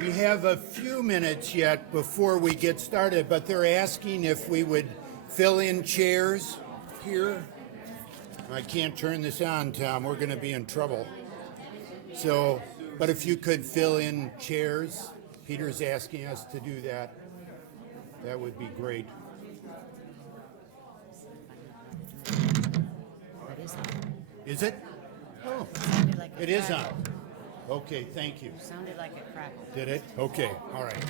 We have a few minutes yet before we get started, but they're asking if we would fill in chairs here. I can't turn this on, Tom. We're going to be in trouble. So, but if you could fill in chairs, Peter's asking us to do that. That would be great. Is it? Oh, it is on. Okay, thank you. Sounded like a crackle. Did it? Okay, all right.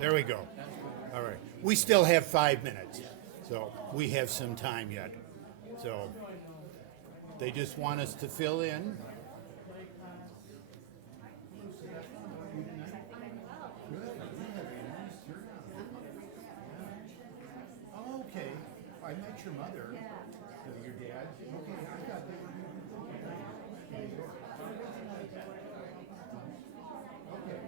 There we go. All right. We still have 5 minutes, so we have some time yet. So they just want us to fill in. Oh, okay. I met your mother. Your dad. Okay, I got that. Okay.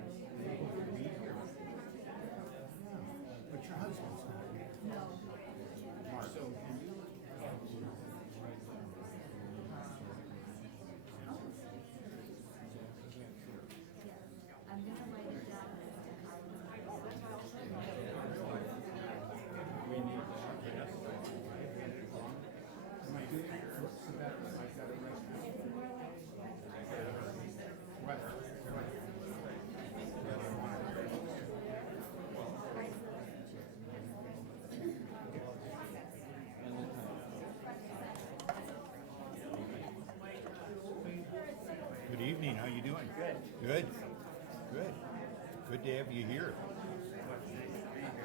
But your husband's not here. No. Mark. So can you? Good evening. How you doing? Good. Good. Good. Good to have you here.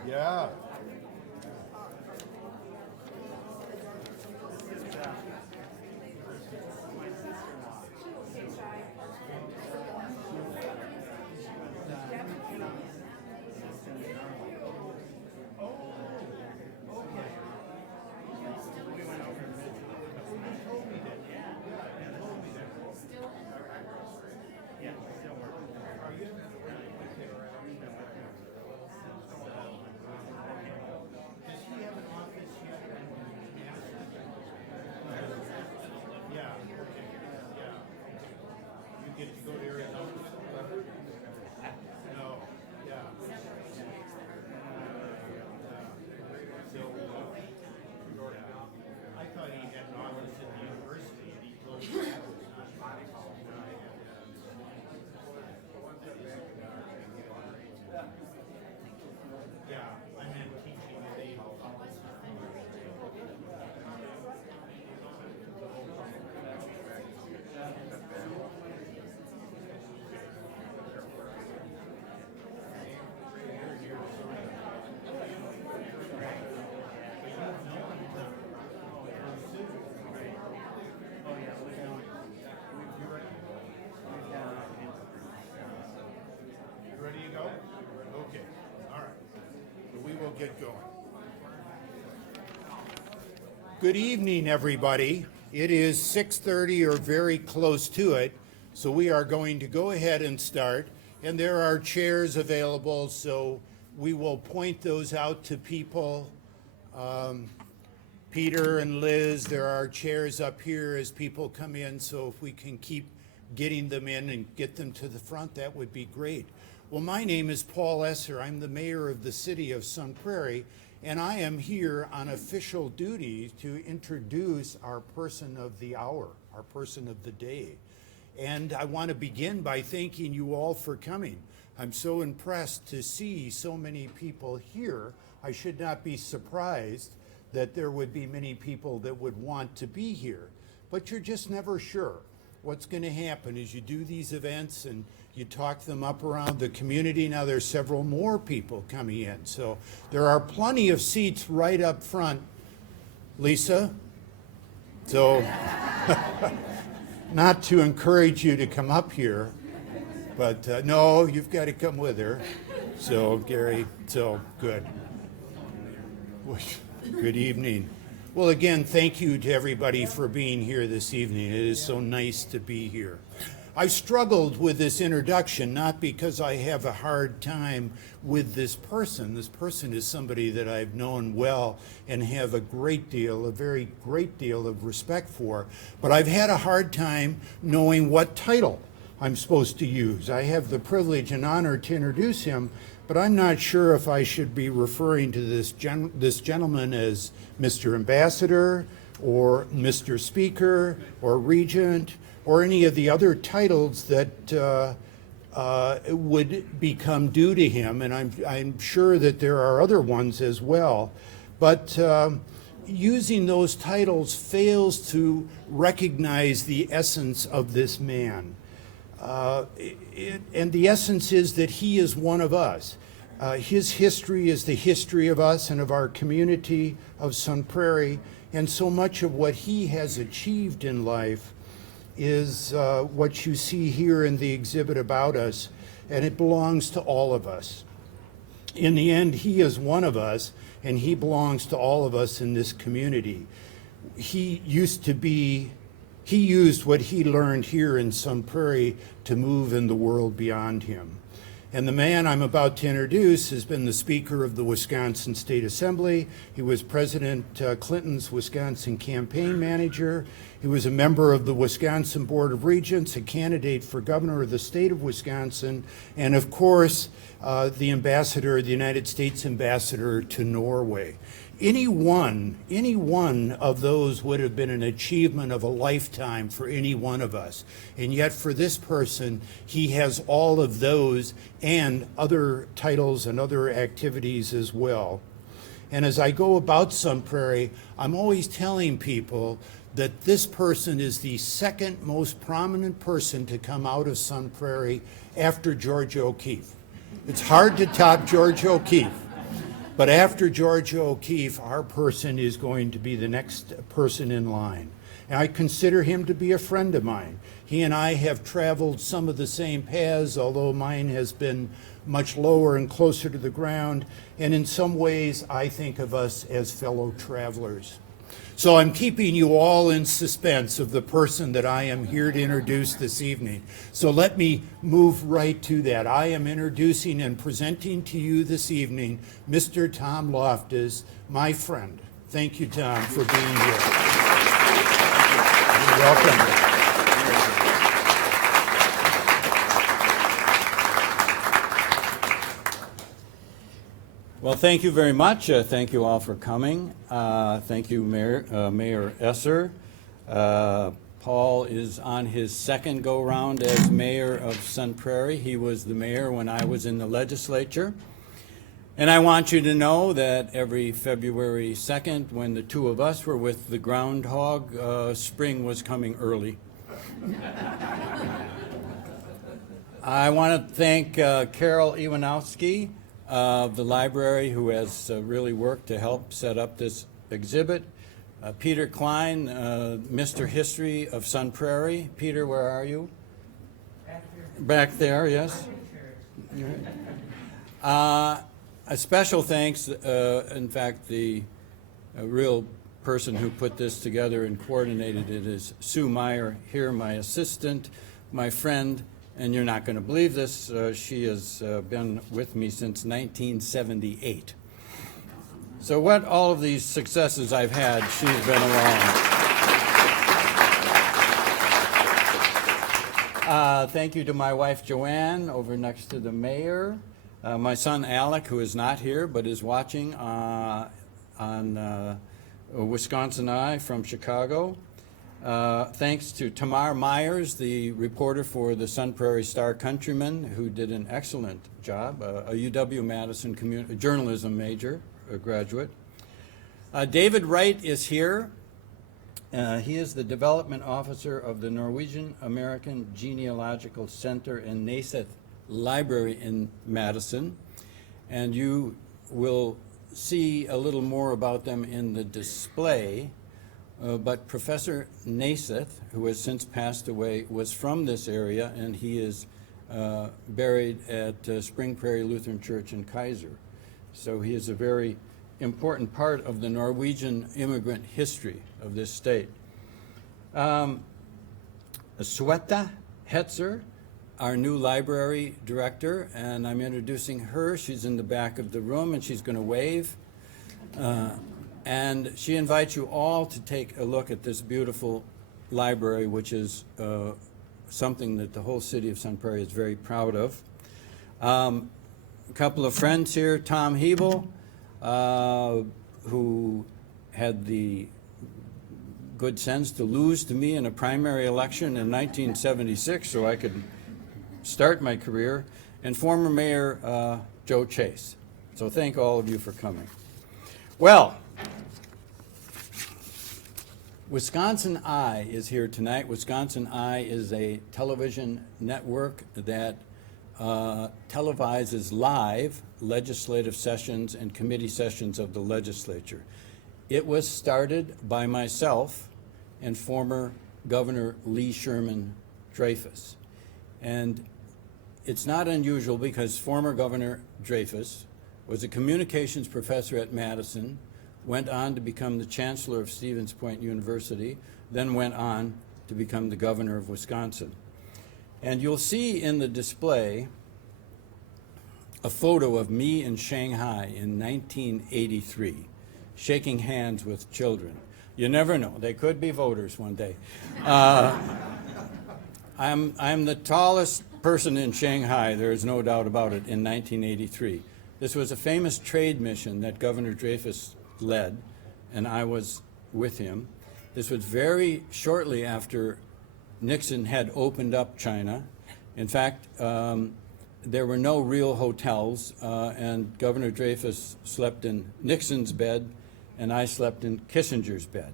Yeah. Get to go to Arizona? No. Yeah. So, I thought he had an office at the university and he told me that was not. Yeah, I meant teaching at age. Ready to go? Okay. All right. So we will get going. Good evening, everybody. It is 6:30 or very close to it, so we are going to go ahead and start. And there are chairs available, so we will point those out to people. Peter and Liz, there are chairs up here as people come in, so if we can keep getting them in and get them to the front, that would be great. Well, my name is Paul Esser. I'm the mayor of the city of Sun Prairie, and I am here on official duty to introduce our person of the hour, our person of the day. And I want to begin by thanking you all for coming. I'm so impressed to see so many people here. I should not be surprised that there would be many people that would want to be here, but you're just never sure what's going to happen as you do these events and you talk them up around the community. Now there's several more people coming in, so there are plenty of seats right up front, Lisa. So not to encourage you to come up here, but no, you've got to come with her. So Gary, so good. Good evening. Well, again, thank you to everybody for being here this evening. It is so nice to be here. I struggled with this introduction, not because I have a hard time with this person. This person is somebody that I've known well and have a very great deal of respect for. But I've had a hard time knowing what title I'm supposed to use. I have the privilege and honor to introduce him, but I'm not sure if I should be referring to this gentleman as Mr. Ambassador or Mr. Speaker or Regent or any of the other titles that would become due to him, and I'm sure that there are other ones as well. But using those titles fails to recognize the essence of this man. And the essence is that he is one of us. His history is the history of us and of our community of Sun Prairie, and so much of what he has achieved in life is what you see here in the exhibit about us, and it belongs to all of us. In the end, he is one of us, and he belongs to all of us in this community. He used what he learned here in Sun Prairie to move in the world beyond him. And the man I'm about to introduce has been the Speaker of the Wisconsin State Assembly. He was President Clinton's Wisconsin campaign manager. He was a member of the Wisconsin Board of Regents, a candidate for governor of the state of Wisconsin, and of course, the ambassador, the United States ambassador to Norway. Any one of those would have been an achievement of a lifetime for any one of us. And yet for this person, he has all of those and other titles and other activities as well. And as I go about Sun Prairie, I'm always telling people that this person is the second most prominent person to come out of Sun Prairie after George O'Keeffe. It's hard to top George O'Keeffe. But after George O'Keeffe, our person is going to be the next person in line. And I consider him to be a friend of mine. He and I have traveled some of the same paths, although mine has been much lower and closer to the ground. And in some ways, I think of us as fellow travelers. So I'm keeping you all in suspense of the person that I am here to introduce this evening. So let me move right to that. I am introducing and presenting to you this evening Mr. Tom Loftus, my friend. Thank you, Tom, for being here. You're welcome. Well, thank you very much. Thank you all for coming. Thank you, Mayor Esser. Paul is on his second go-round as mayor of Sun Prairie. He was the mayor when I was in the legislature. And I want you to know that every February 2nd, when the two of us were with the groundhog, spring was coming early. I want to thank Carol Iwanowski of the library, who has really worked to help set up this exhibit. Peter Klein, Mr. History of Sun Prairie. Peter, where are you? Back there, yes. A special thanks, in fact, the real person who put this together and coordinated it is Sue Meyer here, my assistant, my friend. And you're not going to believe this, she has been with me since 1978. So what all of these successes I've had, she's been along. Thank you to my wife Joanne over next to the mayor. My son Alec, who is not here but is watching on Wisconsin Eye from Chicago. Thanks to Tamar Myers, the reporter for the Sun Prairie Star Countryman, who did an excellent job, a UW-Madison journalism major, a graduate. David Wright is here. He is the development officer of the Norwegian American Genealogical Center and Naiseth Library in Madison, and you will see a little more about them in the display. But Professor Naiseth, who has since passed away, was from this area, and he is buried at Spring Prairie Lutheran Church in Kaiser. So he is a very important part of the Norwegian immigrant history of this state. Sweta Hetzer, our new library director, and I'm introducing her. She's in the back of the room, and she's going to wave. And she invites you all to take a look at this beautiful library, which is something that the whole city of Sun Prairie is very proud of. A couple of friends here, Tom Hebel, who had the good sense to lose to me in a primary election in 1976 so I could start my career, and former Mayor Joe Chase. So thank all of you for coming. Well, Wisconsin Eye is here tonight. Wisconsin Eye is a television network that televises live legislative sessions and committee sessions of the legislature. It was started by myself and former Governor Lee Sherman Dreyfus. And it's not unusual because former Governor Dreyfus was a communications professor at Madison, went on to become the chancellor of Stevens Point University, then went on to become the governor of Wisconsin. And you'll see in the display a photo of me in Shanghai in 1983, shaking hands with children. You never know, they could be voters one day. I'm the tallest person in Shanghai, there is no doubt about it, in 1983. This was a famous trade mission that Governor Dreyfus led, and I was with him. This was very shortly after Nixon had opened up China. In fact, there were no real hotels, and Governor Dreyfus slept in Nixon's bed, and I slept in Kissinger's bed.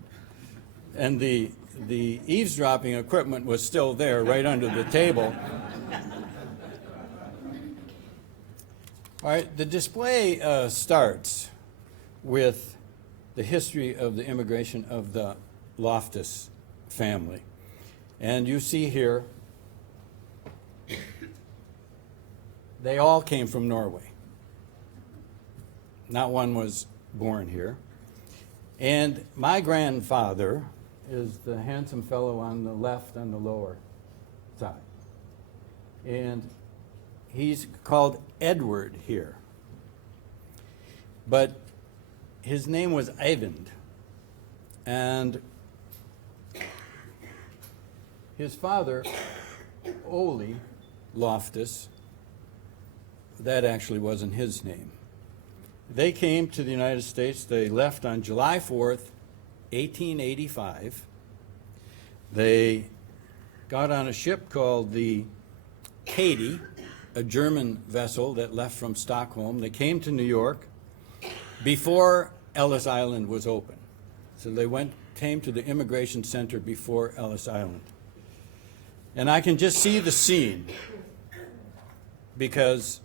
And the eavesdropping equipment was still there, right under the table. All right, the display starts with the history of the immigration of the Loftus family. And you see here, they all came from Norway. Not one was born here. And my grandfather is the handsome fellow on the left on the lower side. And he's called Edward here. But his name was Eyvind. And his father, Ole Loftus, that actually wasn't his name. They came to the United States. They left on July 4th, 1885. They got on a ship called the Katy, a German vessel that left from Stockholm. They came to New York before Ellis Island was open. So they came to the immigration center before Ellis Island. And I can just see the scene because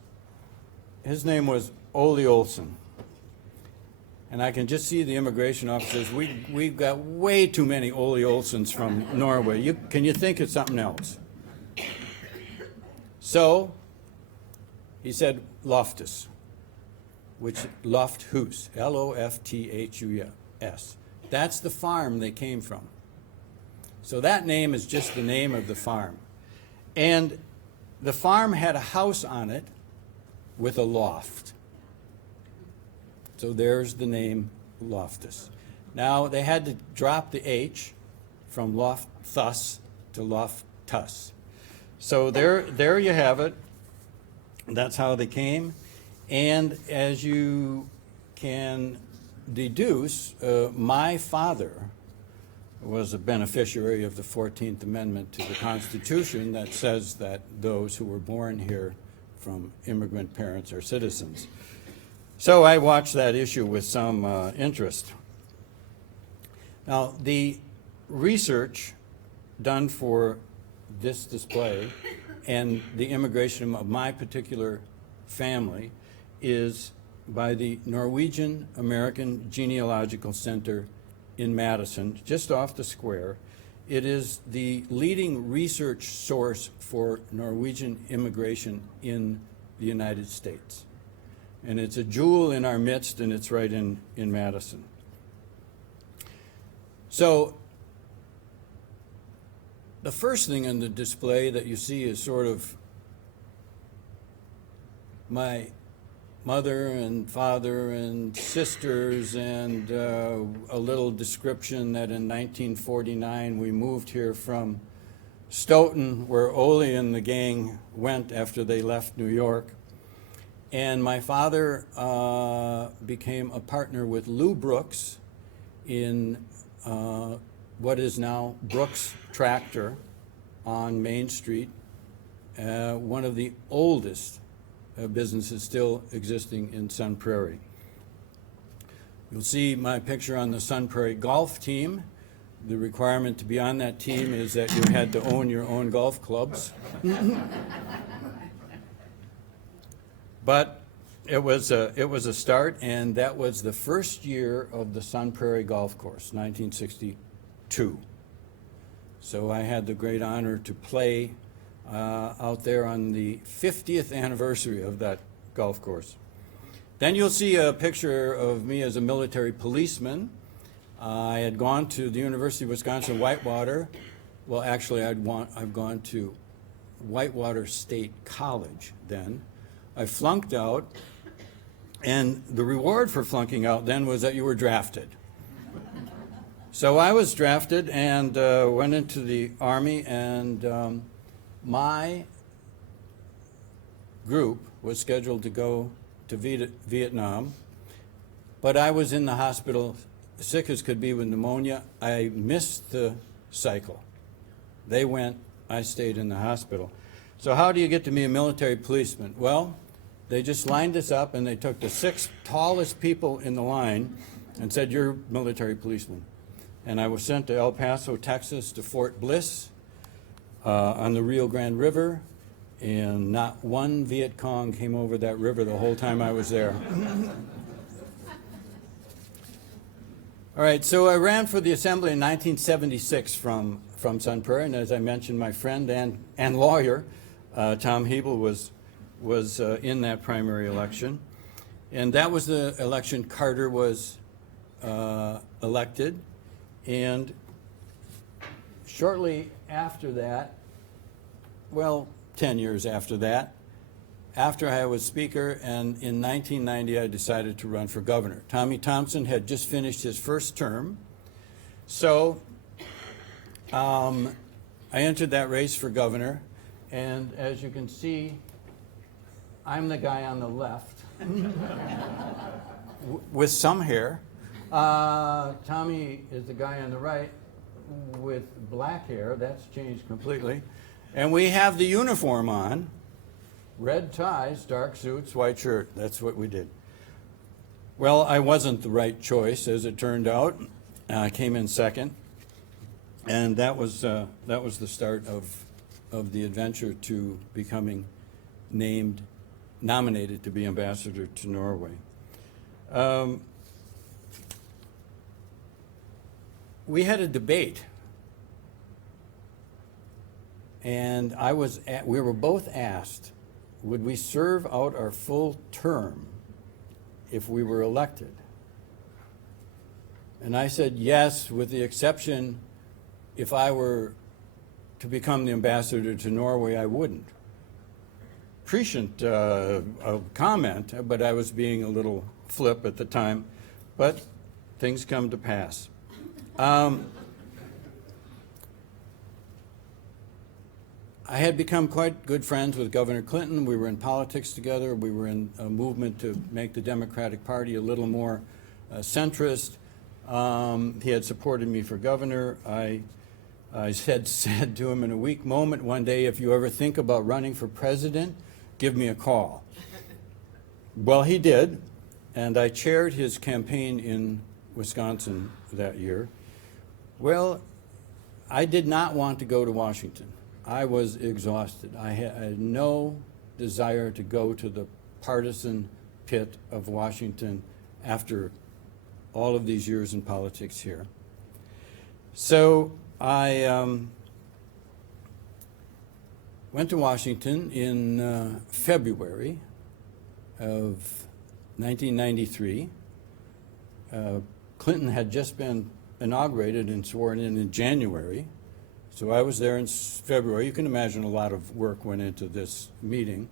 his name was Ole Olsen. And I can just see the immigration officers. We've got way too many Ole Olsens from Norway. Can you think of something else? So he said Loftus, which Lofthus, Lofthus. That's the farm they came from. So that name is just the name of the farm. And the farm had a house on it with a loft. So there's the name Loftus. Now they had to drop the H from Lofthus to Loftus. So there you have it. That's how they came. And as you can deduce, my father was a beneficiary of the 14th Amendment to the Constitution that says that those who were born here from immigrant parents are citizens. So I watched that issue with some interest. Now, the research done for this display and the immigration of my particular family is by the Norwegian American Genealogical Center in Madison, just off the square. It is the leading research source for Norwegian immigration in the United States. And it's a jewel in our midst, and it's right in Madison. So the first thing in the display that you see is sort of my mother and father and sisters, and a little description that in 1949 we moved here from Stoughton, where Ole and the gang went after they left New York. And my father became a partner with Lou Brooks in what is now Brooks Tractor on Main Street, one of the oldest businesses still existing in Sun Prairie. You'll see my picture on the Sun Prairie golf team. The requirement to be on that team is that you had to own your own golf clubs. But it was a start, and that was the first year of the Sun Prairie Golf Course, 1962. So I had the great honor to play out there on the 50th anniversary of that golf course. Then you'll see a picture of me as a military policeman. I had gone to the University of Wisconsin-Whitewater. Well, actually, I've gone to Whitewater State College then. I flunked out, and the reward for flunking out then was that you were drafted. So I was drafted and went into the Army, and my group was scheduled to go to Vietnam, but I was in the hospital sick as could be with pneumonia. I missed the cycle. They went, I stayed in the hospital. So how do you get to be a military policeman? Well, they just lined us up and they took the 6 tallest people in the line and said, "You're military policeman." And I was sent to El Paso, Texas, to Fort Bliss on the Rio Grande River, and not one Viet Cong came over that river the whole time I was there. All right, so I ran for the Assembly in 1976 from Sun Prairie, and as I mentioned, my friend and lawyer, Tom Hebel, was in that primary election. And that was the election Carter was elected. And shortly after that, well, 10 years after that, after I was Speaker, and in 1990 I decided to run for governor. Tommy Thompson had just finished his first term, so I entered that race for governor, and as you can see, I'm the guy on the left with some hair. Tommy is the guy on the right with black hair. That's changed completely. And we have the uniform on. Red ties, dark suits, white shirt. That's what we did. Well, I wasn't the right choice, as it turned out. I came in second. And that was the start of the adventure to becoming nominated to be ambassador to Norway. We had a debate, and we were both asked, would we serve out our full term if we were elected? And I said yes, with the exception, if I were to become the ambassador to Norway, I wouldn't. Prescient comment, but I was being a little flip at the time, but things come to pass. I had become quite good friends with Governor Clinton. We were in politics together. We were in a movement to make the Democratic Party a little more centrist. He had supported me for governor. I said to him in a weak moment one day, if you ever think about running for president, give me a call. Well, he did, and I chaired his campaign in Wisconsin that year. Well, I did not want to go to Washington. I was exhausted. I had no desire to go to the partisan pit of Washington after all of these years in politics here. So I went to Washington in February of 1993. Clinton had just been inaugurated and sworn in January. So I was there in February. You can imagine a lot of work went into this meeting.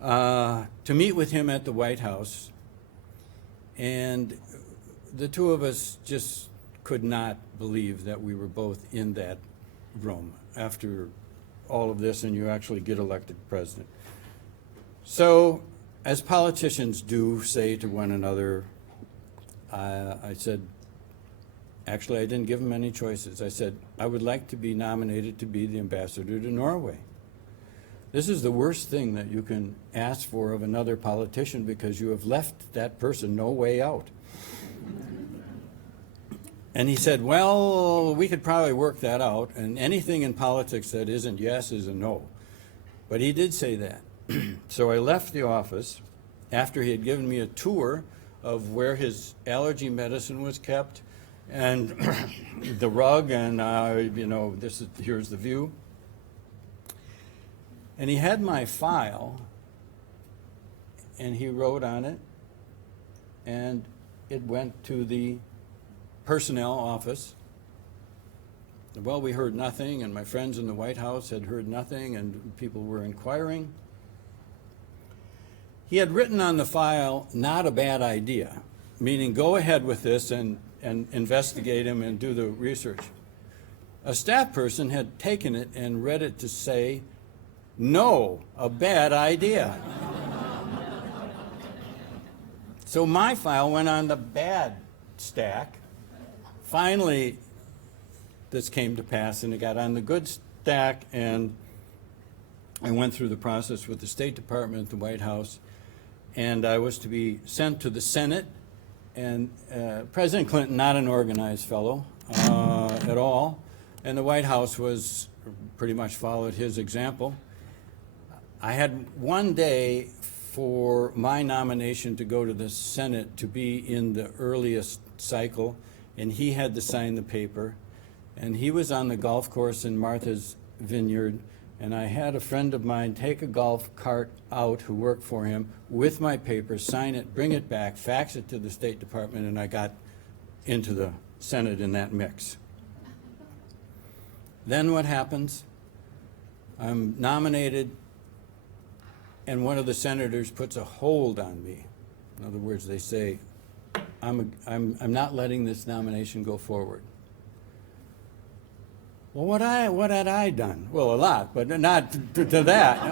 To meet with him at the White House. And the two of us just could not believe that we were both in that room after all of this and you actually get elected president. So, as politicians do say to one another, I said, actually, I didn't give them any choices. I said, I would like to be nominated to be the ambassador to Norway. This is the worst thing that you can ask for of another politician because you have left that person no way out. And he said, well, we could probably work that out, and anything in politics that isn't yes is a no. But he did say that. So I left the office after he had given me a tour of where his allergy medicine was kept and the rug, and here's the view. And he had my file, and he wrote on it, and it went to the personnel office. Well, we heard nothing, and my friends in the White House had heard nothing, and people were inquiring. He had written on the file, not a bad idea, meaning go ahead with this and investigate him and do the research. A staff person had taken it and read it to say, no, a bad idea. So my file went on the bad stack. Finally, this came to pass, and it got on the good stack, and I went through the process with the State Department, the White House, and I was to be sent to the Senate. And President Clinton, not an organized fellow at all, and the White House was pretty much followed his example. I had one day for my nomination to go to the Senate to be in the earliest cycle, and he had to sign the paper. And he was on the golf course in Martha's Vineyard, and I had a friend of mine take a golf cart out who worked for him with my paper, sign it, bring it back, fax it to the State Department, and I got into the Senate in that mix. Then what happens? I'm nominated, and one of the senators puts a hold on me. In other words, they say, I'm not letting this nomination go forward. Well, what had I done? Well, a lot, but not to that.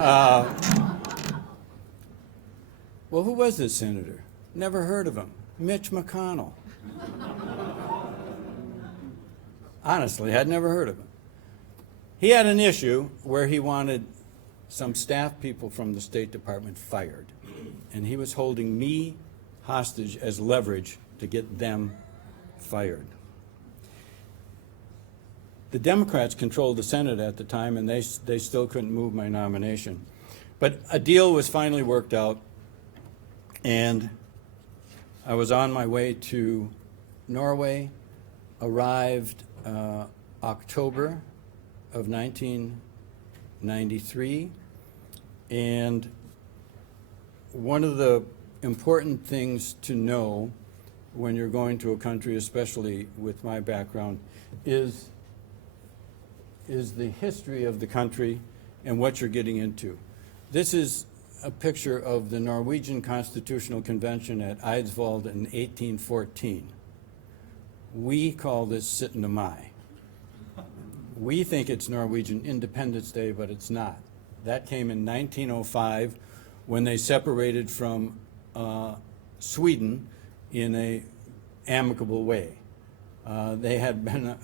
Well, who was this senator? Never heard of him. Mitch McConnell. Honestly, I'd never heard of him. He had an issue where he wanted some staff people from the State Department fired, and he was holding me hostage as leverage to get them fired. The Democrats controlled the Senate at the time, and they still couldn't move my nomination. But a deal was finally worked out, and I was on my way to Norway, arrived October of 1993, and one of the important things to know when you're going to a country, especially with my background, is the history of the country and what you're getting into. This is a picture of the Norwegian Constitutional Convention at Eidsvoll in 1814. We call this 17. Mai. We think it's Norwegian Independence Day, but it's not. That came in 1905 when they separated from Sweden in a amicable way. They had been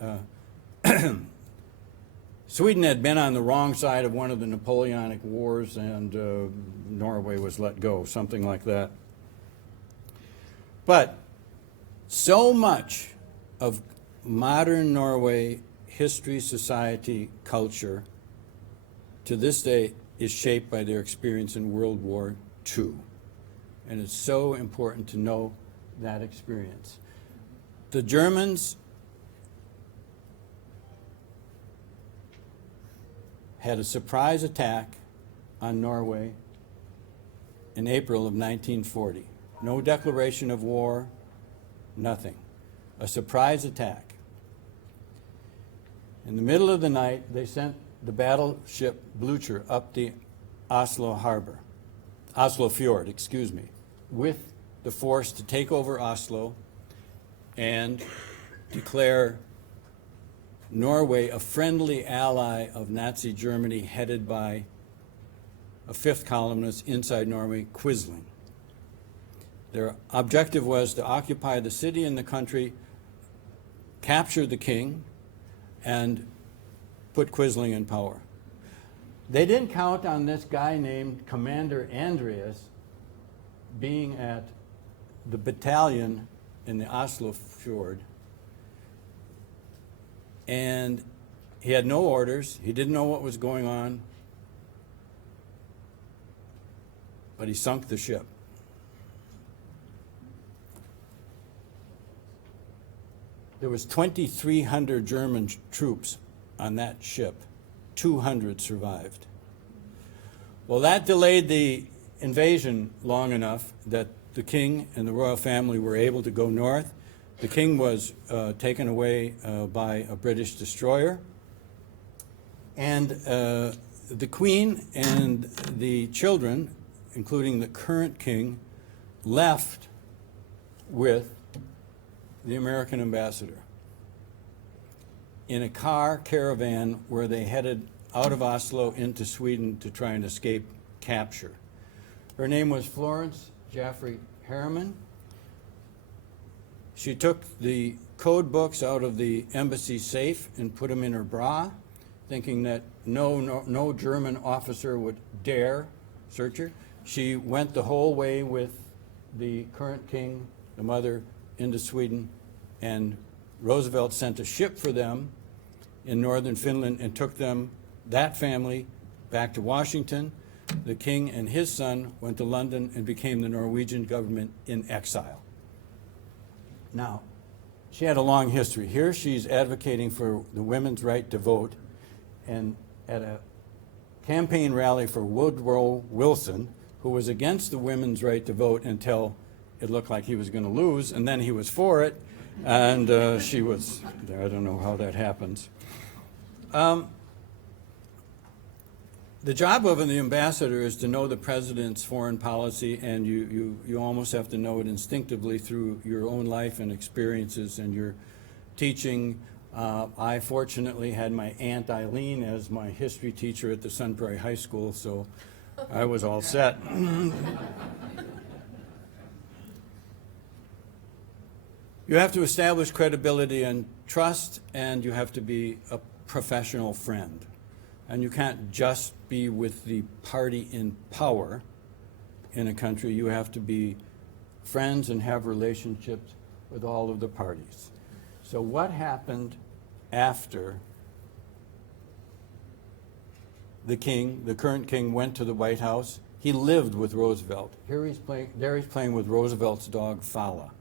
Sweden had been on the wrong side of one of the Napoleonic Wars, and Norway was let go, something like that. But so much of modern Norway history, society, culture, to this day is shaped by their experience in World War II. And it's so important to know that experience. The Germans had a surprise attack on Norway in April of 1940. No declaration of war, nothing. A surprise attack. In the middle of the night, they sent the battleship Blücher up the Oslo fjord, with the force to take over Oslo and declare Norway, a friendly ally of Nazi Germany, headed by a fifth columnist inside Norway, Quisling. Their objective was to occupy the city and the country, capture the king, and put Quisling in power. They didn't count on this guy named Commander Andreas being at the battalion in the Oslo fjord, and he had no orders. He didn't know what was going on, but he sunk the ship. There was 2,300 German troops on that ship. 200 survived. Well, that delayed the invasion long enough that the king and the royal family were able to go north. The king was taken away by a British destroyer. And the queen and the children, including the current king, left with the American ambassador in a car caravan where they headed out of Oslo into Sweden to try and escape capture. Her name was Florence Jaffrey Harriman. She took the code books out of the embassy safe and put them in her bra, thinking that no German officer would dare search her. She went the whole way with the current king, the mother, into Sweden, and Roosevelt sent a ship for them in northern Finland and took them, that family, back to Washington. The king and his son went to London and became the Norwegian government in exile. Now, she had a long history. Here she's advocating for the women's right to vote, and at a campaign rally for Woodrow Wilson, who was against the women's right to vote until it looked like he was going to lose, and then he was for it, and she was, I don't know how that happens. The job of the ambassador is to know the president's foreign policy, and you almost have to know it instinctively through your own life and experiences and your teaching. I fortunately had my Aunt Eileen as my history teacher at the Sun Prairie High School, so I was all set. You have to establish credibility and trust, and you have to be a professional friend. And you can't just be with the party in power in a country. You have to be friends and have relationships with all of the parties. So what happened after the king, the current king, went to the White House? He lived with Roosevelt. There he's playing with Roosevelt's dog, Fala.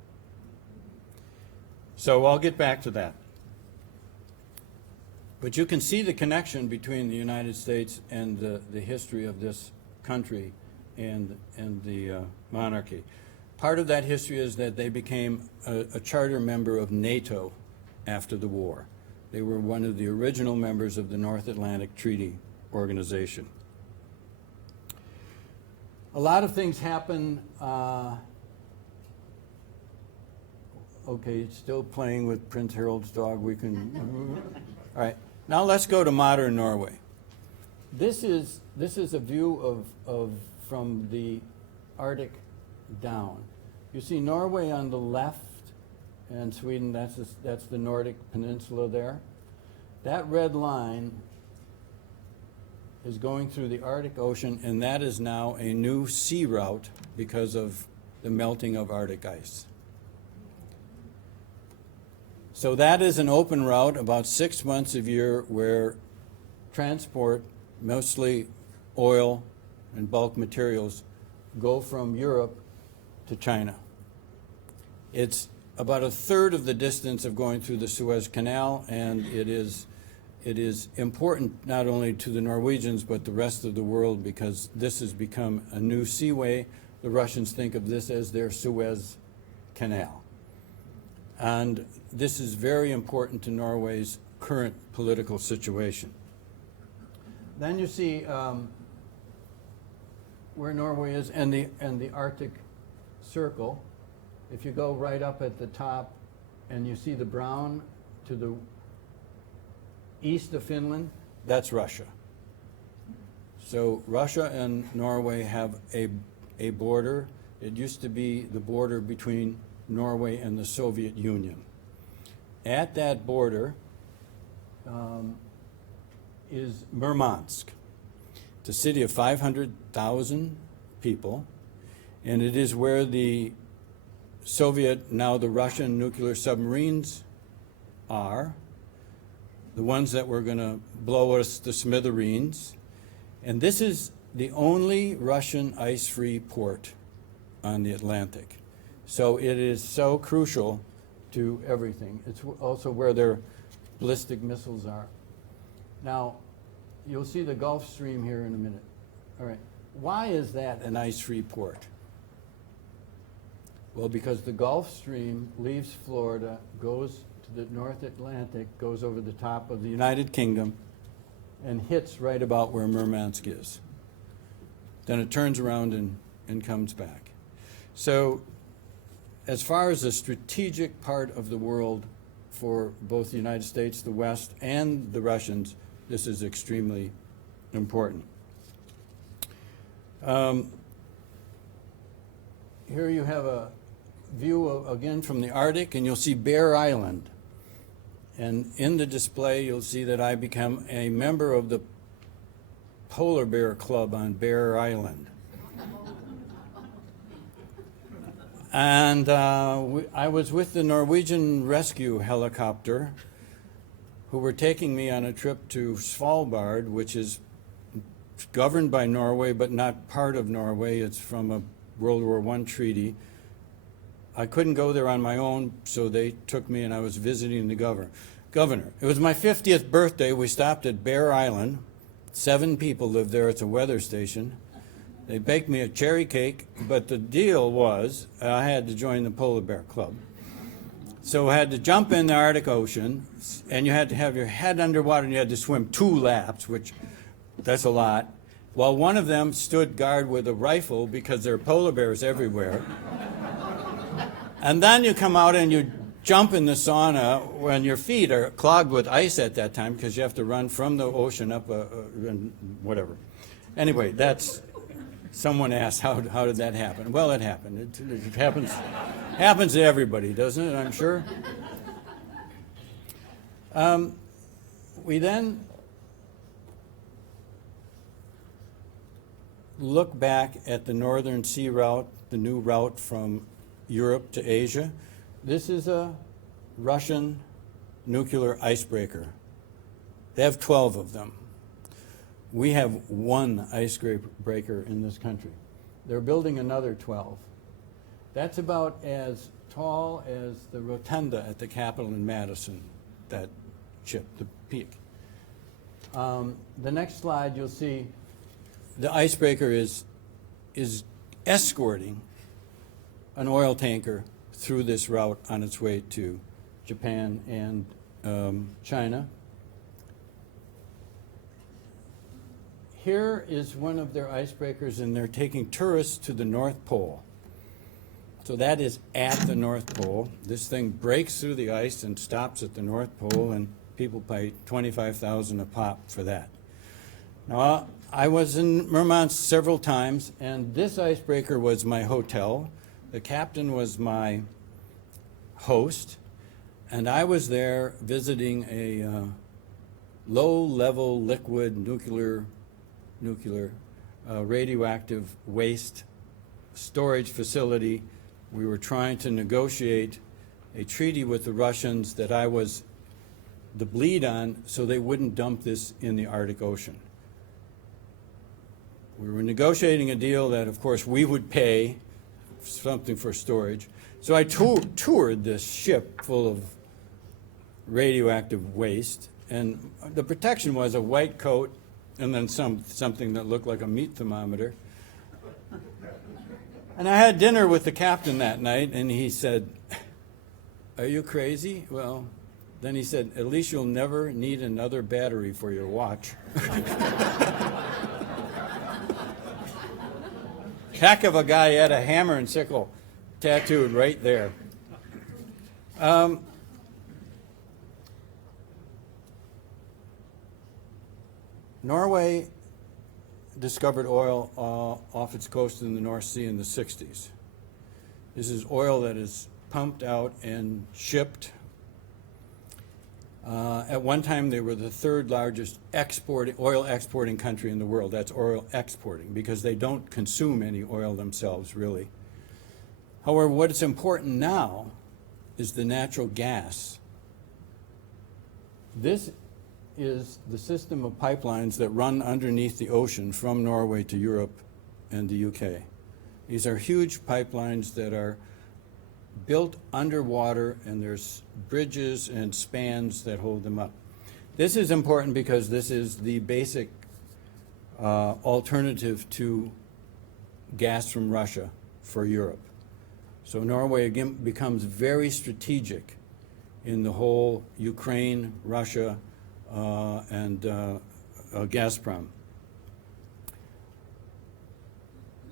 So I'll get back to that. But you can see the connection between the United States and the history of this country and the monarchy. Part of that history is that they became a charter member of NATO after the war. They were one of the original members of the North Atlantic Treaty Organization. A lot of things happen. Okay, it's still playing with Prince Harold's dog. We can. All right. Now let's go to modern Norway. This is a view of from the Arctic down. You see Norway on the left, and Sweden. That's the Nordic peninsula there. That red line is going through the Arctic Ocean, and that is now a new sea route because of the melting of Arctic ice. So that is an open route about 6 months of year where transport, mostly oil and bulk materials, go from Europe to China. It's about a third of the distance of going through the Suez Canal, and it is important not only to the Norwegians but the rest of the world because this has become a new seaway. The Russians think of this as their Suez Canal. And this is very important to Norway's current political situation. Then you see where Norway is and the Arctic Circle. If you go right up at the top and you see the brown to the east of Finland, that's Russia. So Russia and Norway have a border. It used to be the border between Norway and the Soviet Union. At that border is Murmansk. It's a city of 500,000 people, and it is where the Soviet, now the Russian nuclear submarines are, the ones that were going to blow us to smithereens. And this is the only Russian ice-free port on the Atlantic. So it is so crucial to everything. It's also where their ballistic missiles are. Now, you'll see the Gulf Stream here in a minute. All right. Why is that an ice-free port? Well, because the Gulf Stream leaves Florida, goes to the North Atlantic, goes over the top of the United Kingdom, and hits right about where Murmansk is. Then it turns around and comes back. So as far as the strategic part of the world for both the United States, the West, and the Russians, this is extremely important. Here you have a view, again, from the Arctic, and you'll see Bear Island. And in the display, you'll see that I become a member of the Polar Bear Club on Bear Island. And I was with the Norwegian rescue helicopter who were taking me on a trip to Svalbard, which is governed by Norway but not part of Norway. It's from a World War I treaty. I couldn't go there on my own, so they took me and I was visiting the governor. It was my 50th birthday. We stopped at Bear Island. 7 people lived there. It's a weather station. They baked me a cherry cake, but the deal was I had to join the Polar Bear Club. So I had to jump in the Arctic Ocean, and you had to have your head underwater, and you had to swim 2 laps, which that's a lot, while one of them stood guard with a rifle because there are polar bears everywhere. And then you come out and you jump in the sauna when your feet are clogged with ice at that time because you have to run from the ocean up and whatever. Anyway, that's... Someone asked, how did that happen? Well, it happened. It happens to everybody, doesn't it, I'm sure? We then look back at the Northern Sea Route, the new route from Europe to Asia. This is a Russian nuclear icebreaker. They have 12 of them. We have 1 icebreaker in this country. They're building another 12. That's about as tall as the rotunda at the Capitol in Madison, that chip, the peak. The next slide, you'll see the icebreaker is escorting an oil tanker through this route on its way to Japan and China. Here is one of their icebreakers, and they're taking tourists to the North Pole. So that is at the North Pole. This thing breaks through the ice and stops at the North Pole, and people pay $25,000 a pop for that. Now, I was in Murmansk several times, and this icebreaker was my hotel. The captain was my host, and I was there visiting a low-level liquid nuclear radioactive waste storage facility. We were trying to negotiate a treaty with the Russians that I was the bleed on so they wouldn't dump this in the Arctic Ocean. We were negotiating a deal that, of course, we would pay something for storage. So I toured this ship full of radioactive waste, and the protection was a white coat and then something that looked like a meat thermometer. And I had dinner with the captain that night, and he said, "Are you crazy?" Well, then he said, "At least you'll never need another battery for your watch." Heck of a guy, had a hammer and sickle tattooed right there. Norway discovered oil off its coast in the North Sea in the 60s. This is oil that is pumped out and shipped. At one time, they were the third largest oil exporting country in the world. That's oil exporting, because they don't consume any oil themselves, really. However, what is important now is the natural gas. This is the system of pipelines that run underneath the ocean from Norway to Europe and the UK. These are huge pipelines that are built underwater, and there's bridges and spans that hold them up. This is important because this is the basic alternative to gas from Russia for Europe. So Norway again becomes very strategic in the whole Ukraine, Russia, and Gazprom.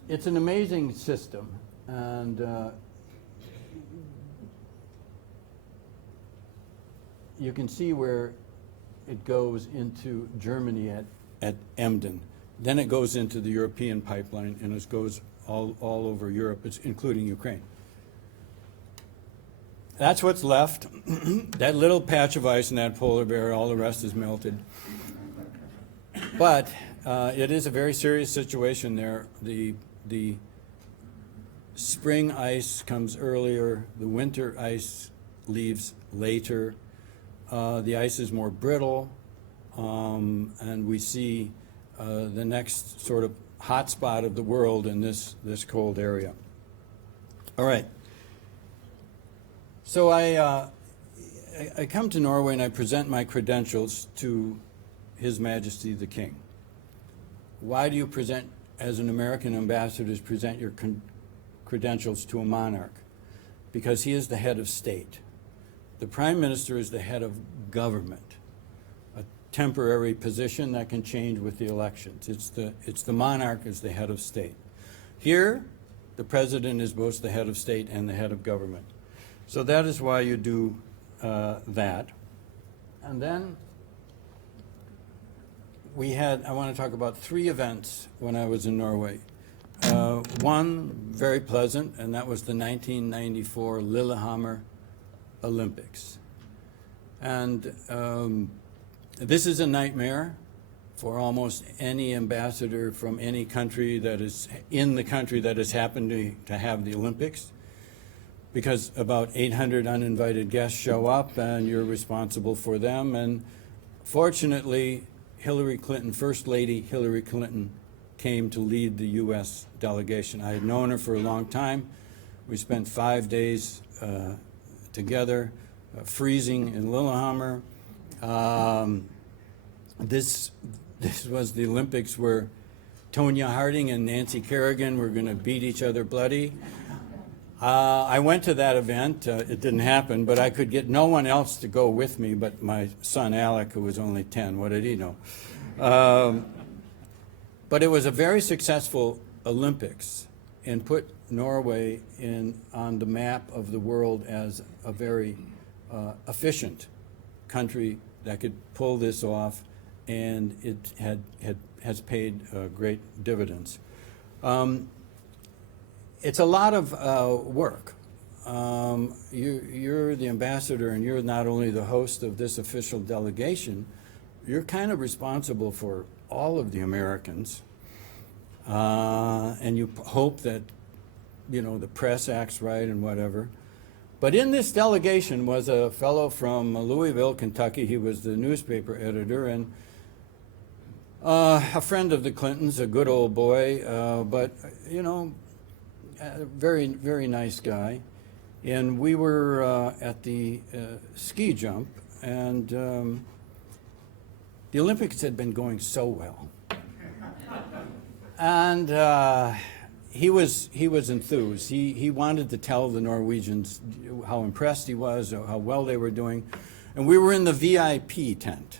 It's an amazing system, and you can see where it goes into Germany at Emden. Then it goes into the European pipeline, and it goes all over Europe, including Ukraine. That's what's left. That little patch of ice in that polar bear, all the rest is melted. But it is a very serious situation there. The spring ice comes earlier, the winter ice leaves later. The ice is more brittle, and we see the next sort of hot spot of the world in this cold area. All right. So I come to Norway and I present my credentials to His Majesty the King. Why do you present, as an American ambassador, present your credentials to a monarch? Because he is the head of state. The Prime Minister is the head of government, a temporary position that can change with the elections. It's the monarch as the head of state. Here, the President is both the head of state and the head of government. So that is why you do that. And then I want to talk about 3 events when I was in Norway. One, very pleasant, and that was the 1994 Lillehammer Olympics. And this is a nightmare for almost any ambassador from any country that is in the country that has happened to have the Olympics, because about 800 uninvited guests show up and you're responsible for them. And fortunately, Hillary Clinton, First Lady Hillary Clinton, came to lead the U.S. delegation. I had known her for a long time. We spent 5 days together, freezing in Lillehammer. This was the Olympics where Tonya Harding and Nancy Kerrigan were going to beat each other bloody. I went to that event. It didn't happen, but I could get no one else to go with me but my son Alec, who was only 10. What did he know? But it was a very successful Olympics and put Norway on the map of the world as a very efficient country that could pull this off, and it has paid great dividends. It's a lot of work. You're the ambassador, and you're not only the host of this official delegation, you're kind of responsible for all of the Americans, and you hope that, the press acts right and whatever. But in this delegation was a fellow from Louisville, Kentucky. He was the newspaper editor, and a friend of the Clintons, a good old boy, but, a very, very nice guy. And we were at the ski jump, and the Olympics had been going so well. And he was enthused. He wanted to tell the Norwegians how impressed he was, how well they were doing. And we were in the VIP tent.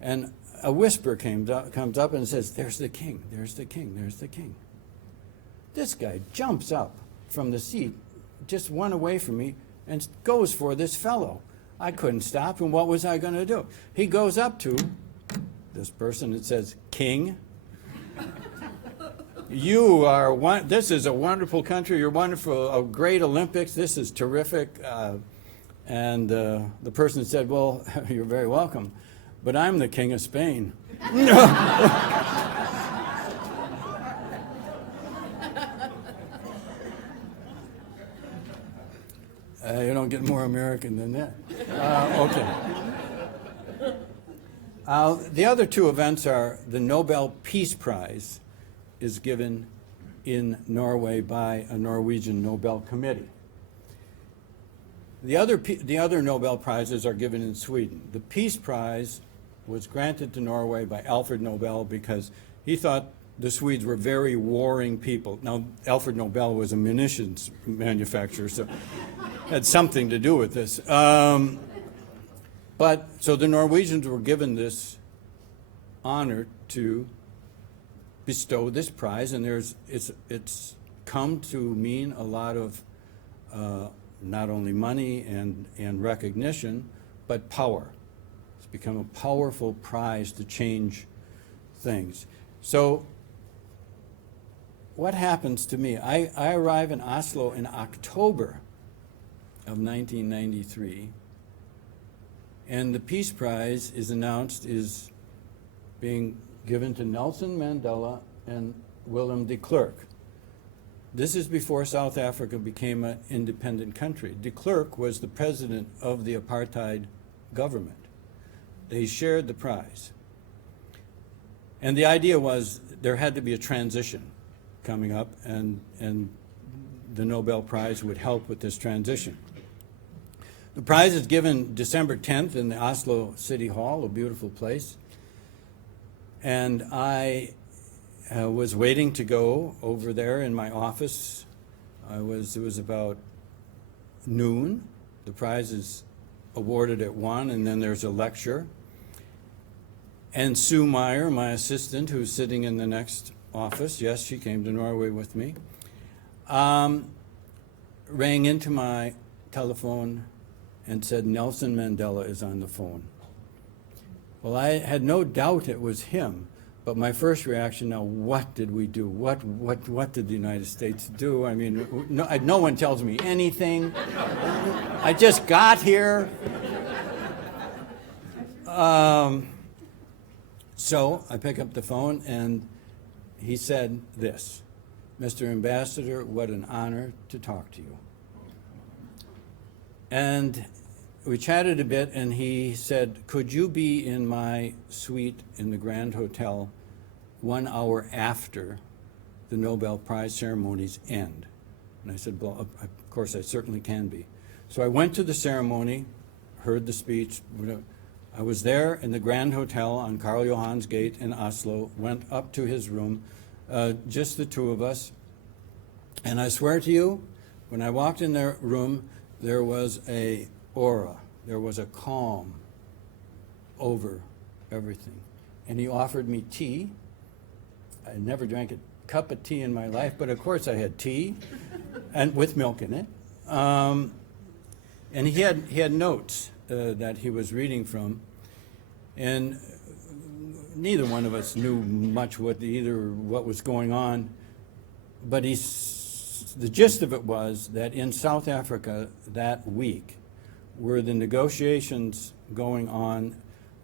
And a whisper comes up and says, "There's the king, there's the king, there's the king." This guy jumps up from the seat, just one away from me, and goes for this fellow. I couldn't stop him. What was I going to do? He goes up to this person. It says, "King, you are one. This is a wonderful country. You're wonderful. A great Olympics. This is terrific." And the person said, "Well, you're very welcome, but I'm the King of Spain." You don't get more American than that. Okay. The other two events are the Nobel Peace Prize is given in Norway by a Norwegian Nobel Committee. The other Nobel Prizes are given in Sweden. The Peace Prize was granted to Norway by Alfred Nobel because he thought the Swedes were very warring people. Now, Alfred Nobel was a munitions manufacturer, so had something to do with this. But so the Norwegians were given this honor to bestow this prize, and it's come to mean a lot of not only money and recognition, but power. It's become a powerful prize to change things. So what happens to me? I arrive in Oslo in October of 1993, and the Peace Prize is announced is being given to Nelson Mandela and Willem de Klerk. This is before South Africa became an independent country. De Klerk was the president of the apartheid government. They shared the prize. And the idea was there had to be a transition coming up, and the Nobel Prize would help with this transition. The prize is given December 10th in the Oslo City Hall, a beautiful place. And I was waiting to go over there in my office. It was about noon. The prize is awarded at 1, and then there's a lecture. And Sue Meyer, my assistant, who's sitting in the next office, yes, she came to Norway with me, rang into my telephone and said, "Nelson Mandela is on the phone." Well, I had no doubt it was him, but my first reaction, now, what did we do? What did the United States do? I mean, no one tells me anything. I just got here. So I pick up the phone, and he said this: "Mr. Ambassador, what an honor to talk to you." And we chatted a bit, and he said, "Could you be in my suite in the Grand Hotel 1 hour after the Nobel Prize ceremonies end?" And I said, "Well, of course, I certainly can be." So I went to the ceremony, heard the speech. I was there in the Grand Hotel on Karl Johans Gate in Oslo, went up to his room, just the two of us. And I swear to you, when I walked in their room, there was a aura, there was a calm over everything. And he offered me tea. I never drank a cup of tea in my life, but of course I had tea, and with milk in it. And he had notes that he was reading from, and neither one of us knew much what was going on, but the gist of it was that in South Africa that week were the negotiations going on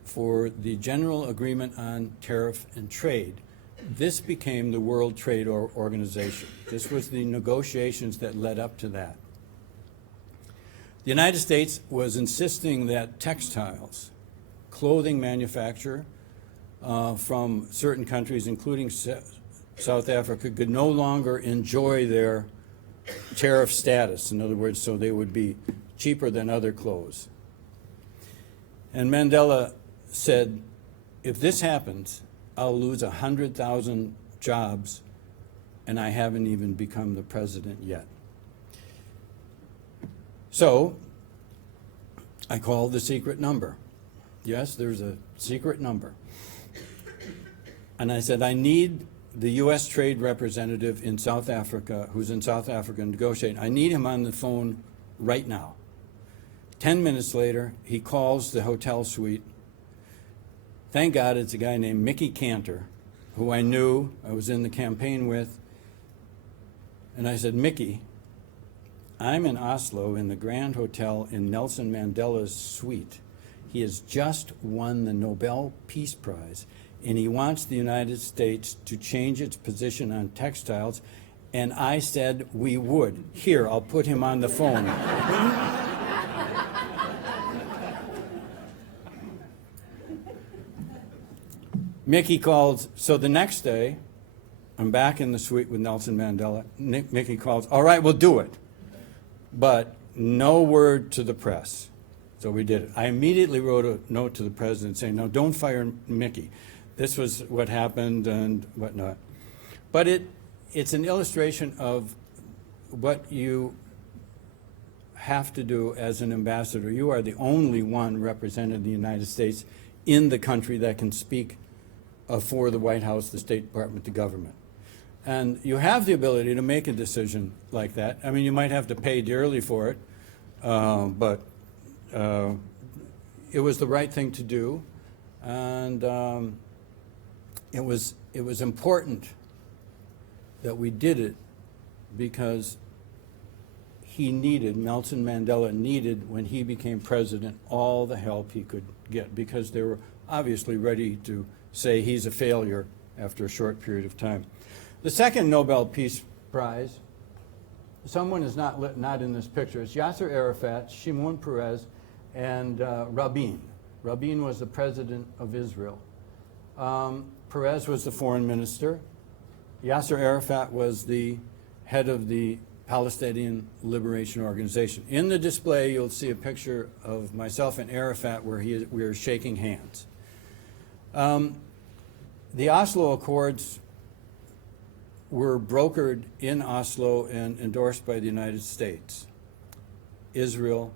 for the General Agreement on Tariff and Trade. This became the World Trade Organization. This was the negotiations that led up to that. The United States was insisting that textiles, clothing manufacture from certain countries, including South Africa, could no longer enjoy their tariff status. In other words, so they would be cheaper than other clothes. And Mandela said, "If this happens, I'll lose 100,000 jobs, and I haven't even become the president yet." So I called the secret number. Yes, there's a secret number. And I said, "I need the U.S. trade representative in South Africa, who's in South Africa negotiating. I need him on the phone right now." 10 minutes later, he calls the hotel suite, Thank God it's a guy named Mickey Cantor, who I knew, I was in the campaign with. And I said, Mickey, I'm in Oslo in the Grand Hotel in Nelson Mandela's suite. He has just won the Nobel Peace Prize, and he wants the United States to change its position on textiles. And I said we would. Here, I'll put him on the phone. Mickey calls, so the next day, I'm back in the suite with Nelson Mandela. Mickey calls, all right, we'll do it. But no word to the press. So we did it. I immediately wrote a note to the president saying, no, don't fire Mickey. This was what happened and whatnot. But it's an illustration of what you have to do as an ambassador. You are the only one representing the United States in the country that can speak for the White House, the State Department, the government. And you have the ability to make a decision like that. I mean, you might have to pay dearly for it, but it was the right thing to do. And it was important that we did it because Nelson Mandela needed, when he became president, all the help he could get, because they were obviously ready to say he's a failure after a short period of time. The second Nobel Peace Prize, someone is not in this picture. It's Yasser Arafat, Shimon Peres, and Rabin. Rabin was the president of Israel. Peres was the foreign minister. Yasser Arafat was the head of the Palestinian Liberation Organization. In the display, you'll see a picture of myself and Arafat where we are shaking hands. The Oslo Accords were brokered in Oslo and endorsed by the United States, Israel,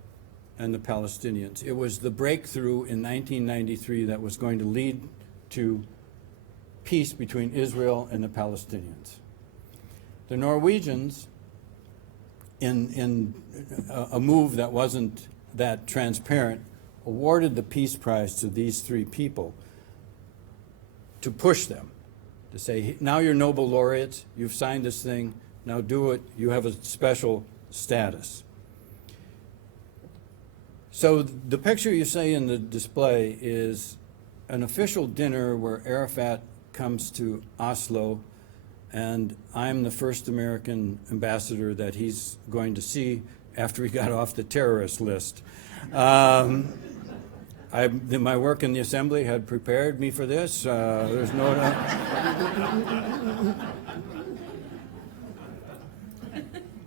and the Palestinians. It was the breakthrough in 1993 that was going to lead to peace between Israel and the Palestinians. The Norwegians, in a move that wasn't that transparent, awarded the Peace Prize to these three people to push them, to say, now you're Nobel laureates, you've signed this thing, now do it, you have a special status. So the picture you see in the display is an official dinner where Arafat comes to Oslo, and I'm the first American ambassador that he's going to see after he got off the terrorist list. My work in the assembly had prepared me for this. There's no doubt.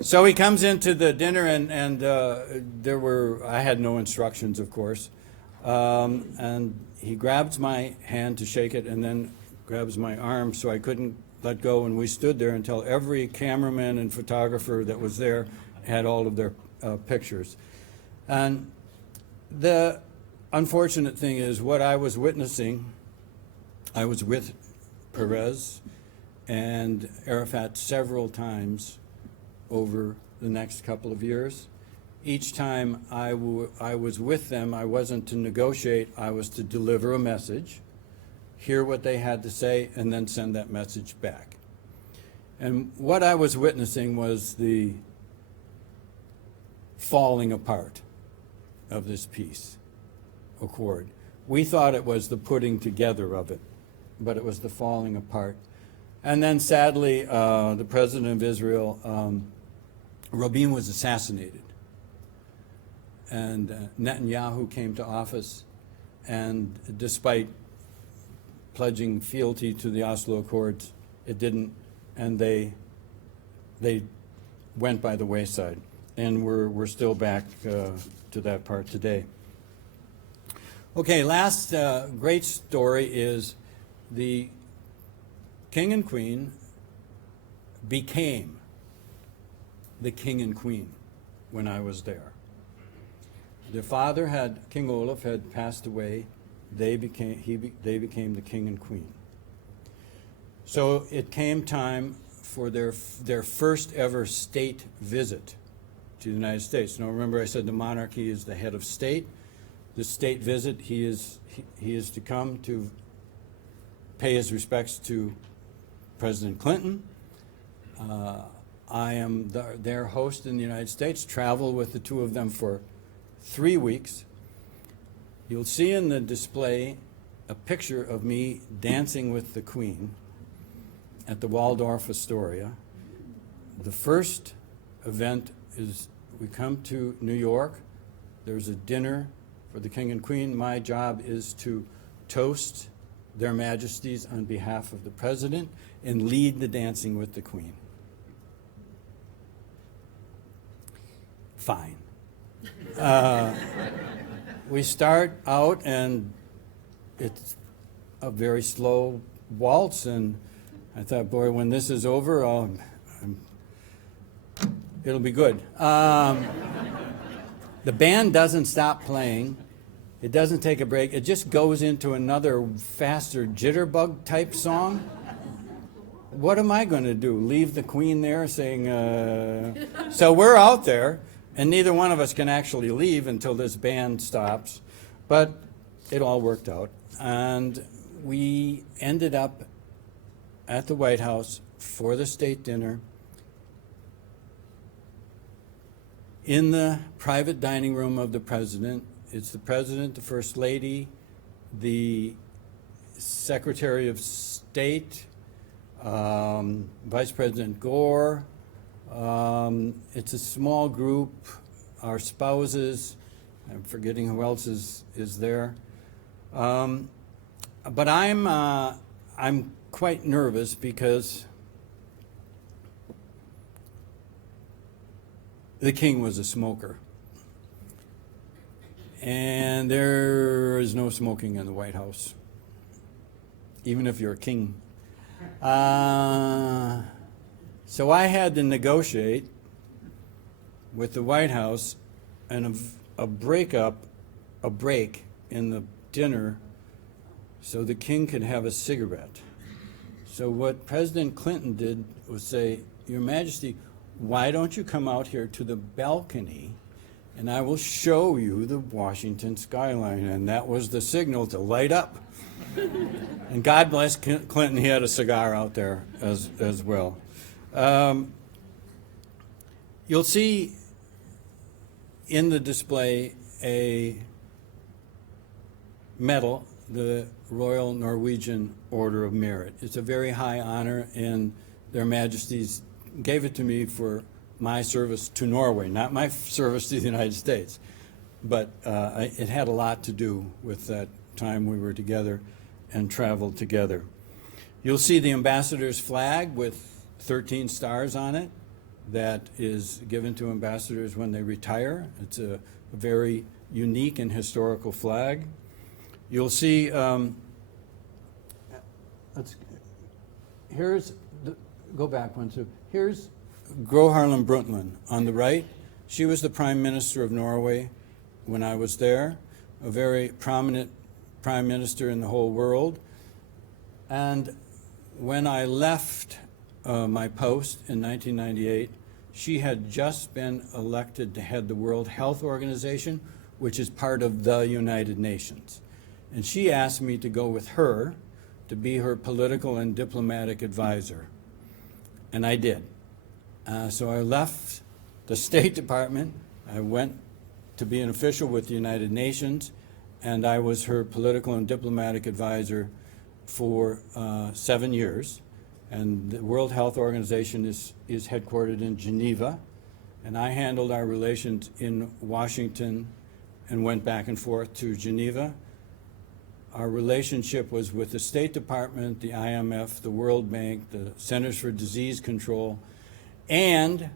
So he comes into the dinner, and I had no instructions, of course, and he grabs my hand to shake it and then grabs my arm so I couldn't let go, and we stood there until every cameraman and photographer that was there had all of their pictures. And the unfortunate thing is, what I was witnessing, I was with Peres and Arafat several times over the next couple of years. Each time I was with them, I wasn't to negotiate, I was to deliver a message, hear what they had to say, and then send that message back. And what I was witnessing was the falling apart of this peace accord. We thought it was the putting together of it, but it was the falling apart. And then sadly, the president of Israel, Rabin, was assassinated. And Netanyahu came to office, and despite pledging fealty to the Oslo Accords, it didn't, and they went by the wayside. And we're still back to that part today. Okay, last great story is the king and queen became the king and queen when I was there. Their father King Olaf had passed away. They became the king and queen. So it came time for their first ever state visit to the United States. Now remember, I said the monarchy is the head of state. this state visit. He is to come to pay his respects to President Clinton. I am their host in the United States, travel with the two of them for 3 weeks. You'll see in the display a picture of me dancing with the Queen at the Waldorf Astoria. The first event is we come to New York. There's a dinner for the King and Queen. My job is to toast their Majesties on behalf of the President and lead the dancing with the Queen. Fine. We start out and it's a very slow waltz, and I thought, boy, when this is over, it'll be good. The band doesn't stop playing. It doesn't take a break. It just goes into another faster jitterbug type song. What am I going to do? Leave the Queen there saying, So we're out there, and neither one of us can actually leave until this band stops. But it all worked out. And we ended up at the White House for the state dinner in the private dining room of the President. It's the President, the First Lady, the Secretary of State, Vice President Gore. It's a small group, our spouses. I'm forgetting who else is there. But I'm quite nervous because the King was a smoker. And there is no smoking in the White House, even if you're a king. So I had to negotiate with the White House and a break in the dinner so the King could have a cigarette. So what President Clinton did was say, Your Majesty, why don't you come out here to the balcony and I will show you the Washington skyline. And that was the signal to light up. And God bless Clinton, he had a cigar out there as well. You'll see in the display a medal, the Royal Norwegian Order of Merit. It's a very high honor, and Their Majesties gave it to me for my service to Norway, not my service to the United States. But it had a lot to do with that time we were together and traveled together. You'll see the ambassador's flag with 13 stars on it. That is given to ambassadors when they retire. It's a very unique and historical flag. You'll see, go back one, two. Here's Gro Harlem Brundtland on the right. She was the Prime Minister of Norway when I was there, a very prominent Prime Minister in the whole world. And when I left my post in 1998, she had just been elected to head the World Health Organization, which is part of the United Nations. And she asked me to go with her to be her political and diplomatic advisor. And I did. So I left the State Department. I went to be an official with the United Nations, and I was her political and diplomatic advisor for 7 years. And the World Health Organization is headquartered in Geneva, and I handled our relations in Washington and went back and forth to Geneva. Our relationship was with the State Department, the IMF, the World Bank, the Centers for Disease Control, and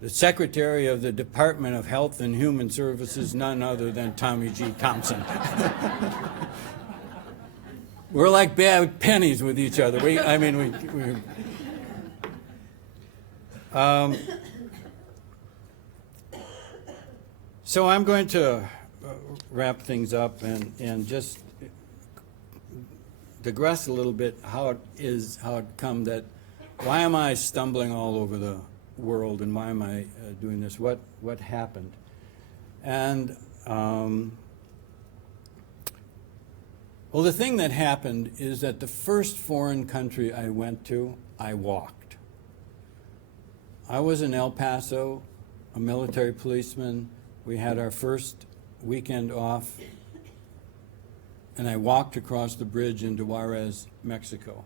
the Secretary of the Department of Health and Human Services, none other than Tommy G. Thompson. We're like bad pennies with each other. So I'm going to wrap things up and just digress a little bit how it come that, why am I stumbling all over the world and why am I doing this? What happened? And Well, the thing that happened is that the first foreign country I went to, I walked. I was in El Paso, a military policeman. We had our first weekend off, and I walked across the bridge into Juarez, Mexico.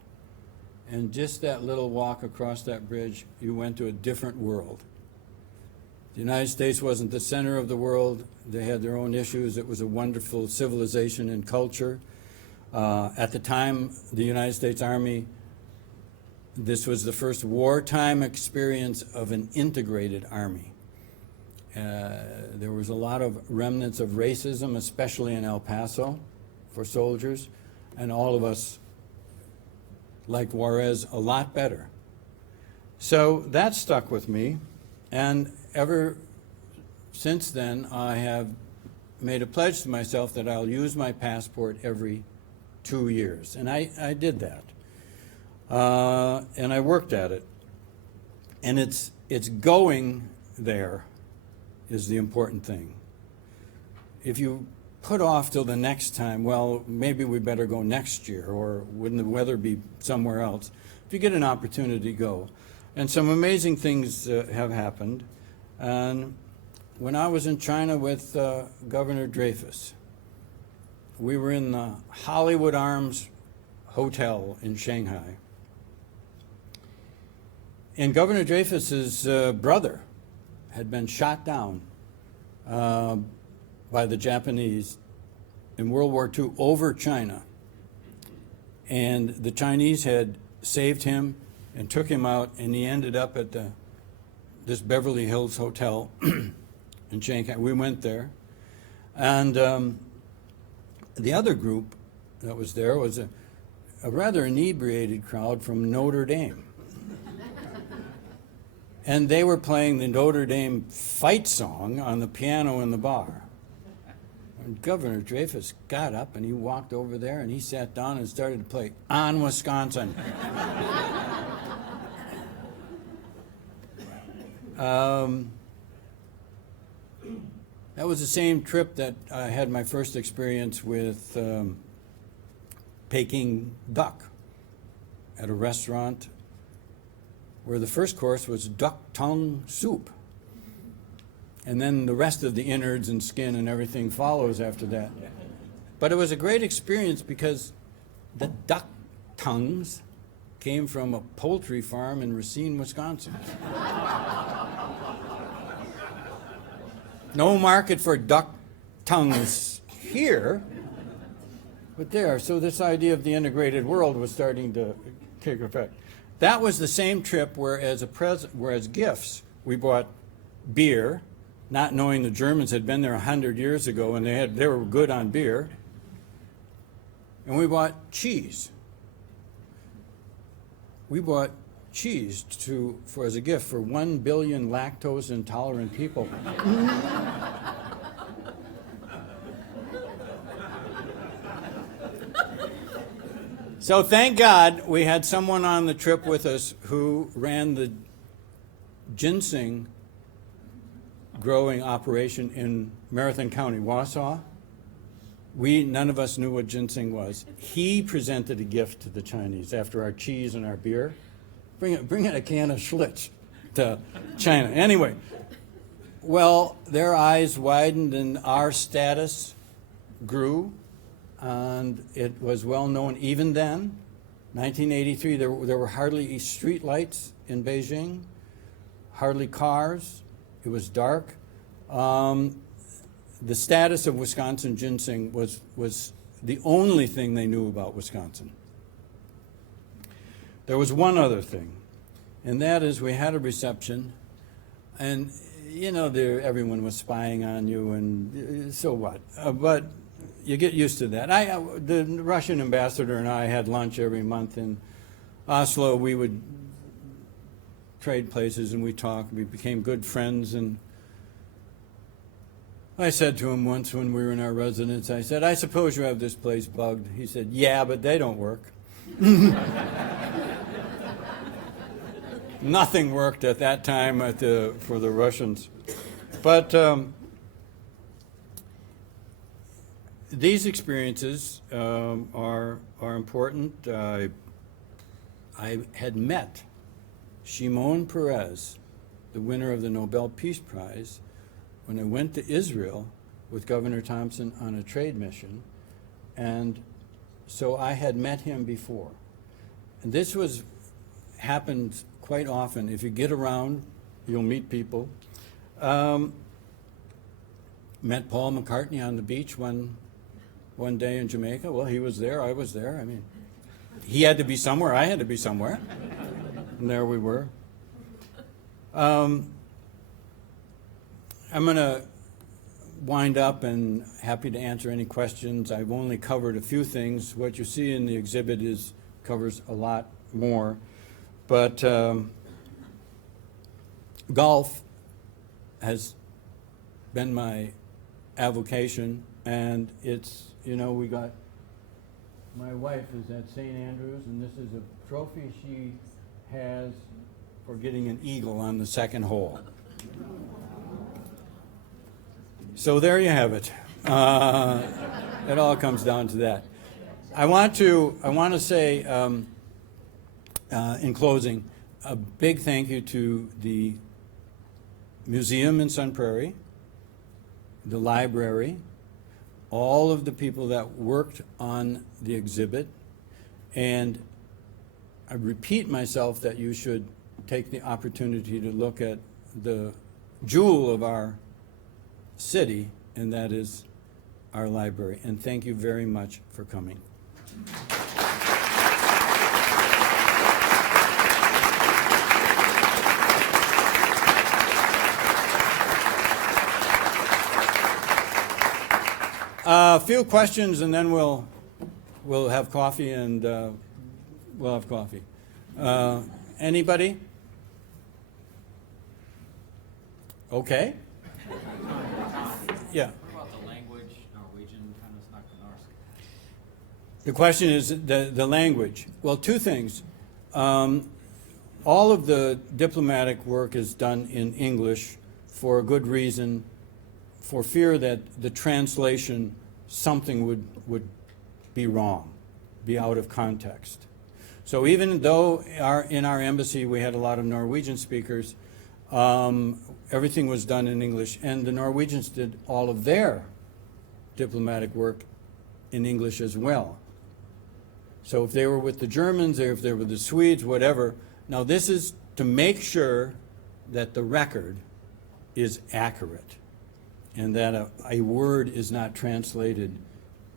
And just that little walk across that bridge, you went to a different world. The United States wasn't the center of the world. They had their own issues. It was a wonderful civilization and culture. At the time, the United States Army, this was the first wartime experience of an integrated army. There was a lot of remnants of racism, especially in El Paso, for soldiers, and all of us liked Juarez a lot better. So that stuck with me, and ever since then I have made a pledge to myself that I'll use my passport every 2 years, and I did that. And I worked at it. And it's going there is the important thing. If you put off till the next time, well, maybe we better go next year, or wouldn't the weather be somewhere else? If you get an opportunity, go. And some amazing things have happened. And when I was in China with Governor Dreyfus, we were in the Hollywood Arms Hotel in Shanghai. And Governor Dreyfus's brother had been shot down by the Japanese in World War II over China. And the Chinese had saved him and took him out, and he ended up at this Beverly Hills Hotel in Shanghai. We went there. And the other group that was there was a rather inebriated crowd from Notre Dame. And they were playing the Notre Dame fight song on the piano in the bar. And Governor Dreyfus got up and he walked over there and he sat down and started to play "On Wisconsin." That was the same trip that I had my first experience with Peking duck at a restaurant where the first course was duck tongue soup. And then the rest of the innards and skin and everything follows after that. But it was a great experience because the duck tongues came from a poultry farm in Racine, Wisconsin. No market for duck tongues here, but there. So this idea of the integrated world was starting to take effect. That was the same trip where as gifts, we bought beer, not knowing the Germans had been there 100 years ago and they were good on beer. And we bought cheese. We bought cheese for as a gift for 1 billion lactose intolerant people. So thank God we had someone on the trip with us who ran the ginseng growing operation in Marathon County, Wausau. None of us knew what ginseng was. He presented a gift to the Chinese after our cheese and our beer. Bring in a can of Schlitz to China. Anyway, well, their eyes widened and our status grew, and it was well known even then. 1983, there were hardly street lights in Beijing, hardly cars. It was dark. The status of Wisconsin ginseng was the only thing they knew about Wisconsin. There was one other thing, and that is we had a reception, and you know everyone was spying on you, and so what? But you get used to that. The Russian ambassador and I had lunch every month in Oslo. We would trade places and we talked. We became good friends, and I said to him once when we were in our residence, I said, "I suppose you have this place bugged." He said, "Yeah, but they don't work." Nothing worked at that time for the Russians. But these experiences are important. I had met Shimon Peres, the winner of the Nobel Peace Prize, when I went to Israel with Governor Thompson on a trade mission, and so I had met him before. And this happened quite often. If you get around, you'll meet people. Met Paul McCartney on the beach one day in Jamaica. Well, he was there, I was there. I mean, he had to be somewhere, I had to be somewhere. And there we were. I'm going to wind up and happy to answer any questions. I've only covered a few things. What you see in the exhibit covers a lot more. But golf has been my avocation, and it's, we got, my wife is at St. Andrews, and this is a trophy she has for getting an eagle on the second hole. So there you have it. It all comes down to that. I want to say, in closing, a big thank you to the museum in Sun Prairie, the library, all of the people that worked on the exhibit, and I repeat myself that you should take the opportunity to look at the jewel of our city, and that is our library. And thank you very much for coming. A few questions, and then we'll have coffee, and we'll have coffee. Anybody? Okay. Yeah. What about the language, Norwegian, kind of snack and norsk? The question is the language. Well, two things. All of the diplomatic work is done in English for a good reason, for fear that the translation, something would be wrong, be out of context. So even though in our embassy we had a lot of Norwegian speakers, everything was done in English, and the Norwegians did all of their diplomatic work in English as well. So if they were with the Germans, or if they were with the Swedes, whatever. Now this is to make sure that the record is accurate, and that a word is not translated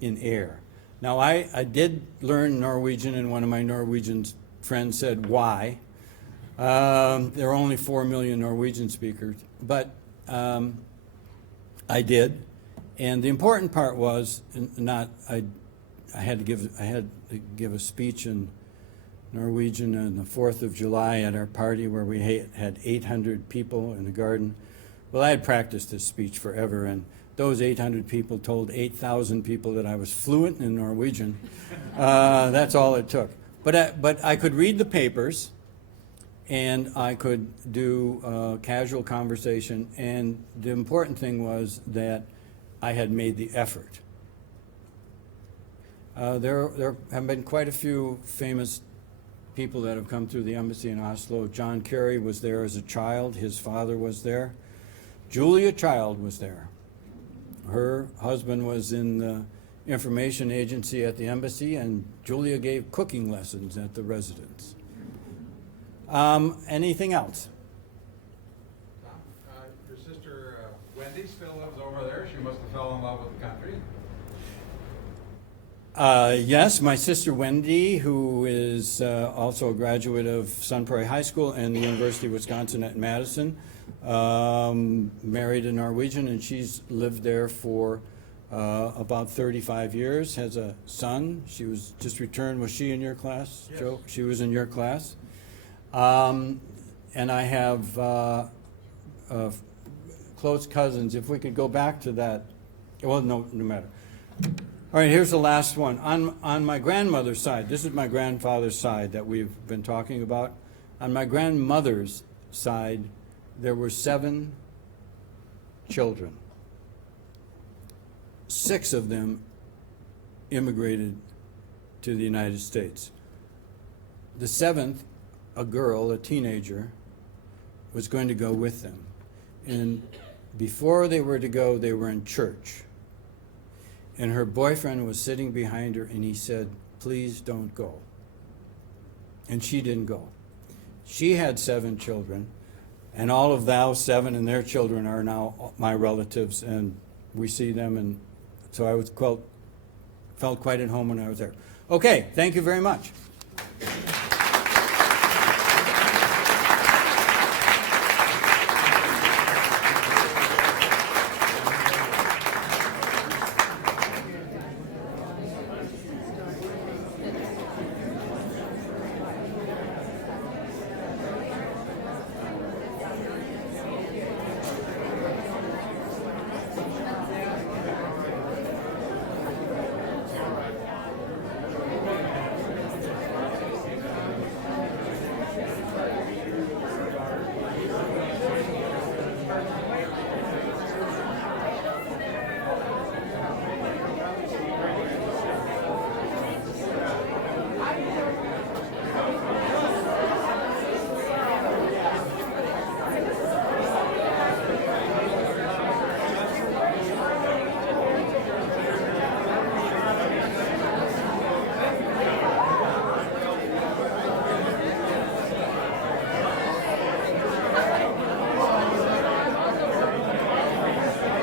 in air. Now, I did learn Norwegian, and one of my Norwegian friends said, why? There are only 4 million Norwegian speakers, but I did. And the important part was I had to give a speech in Norwegian on the 4th of July at our party where we had 800 people in the garden. Well, I had practiced this speech forever, and those 800 people told 8,000 people that I was fluent in Norwegian. That's all it took. But I could read the papers, and I could do casual conversation, and the important thing was that I had made the effort. There have been quite a few famous people that have come through the embassy in Oslo. John Kerry was there as a child. His father was there. Julia Child was there. Her husband was in the information agency at the embassy, and Julia gave cooking lessons at the residence. Anything else? Your sister Wendy still lives over there. She must have fell in love with the country. Yes, my sister Wendy, who is also a graduate of Sun Prairie High School and the University of Wisconsin at Madison, married a Norwegian, and she's lived there for about 35 years, has a son. She was just returned. Was she in your class, yes. Joe? She was in your class. And I have close cousins. If we could go back to that. Well, no matter. All right, here's the last one. On my grandmother's side, this is my grandfather's side that we've been talking about. On my grandmother's side, there were 7 children. 6 of them immigrated to the United States. The seventh, a girl, a teenager, was going to go with them. And before they were to go, they were in church. And her boyfriend was sitting behind her, and he said, "Please don't go." And she didn't go. She had 7 children, and all of those 7 and their children are now my relatives, and we see them, and so I felt quite at home when I was there. Okay, thank you very much.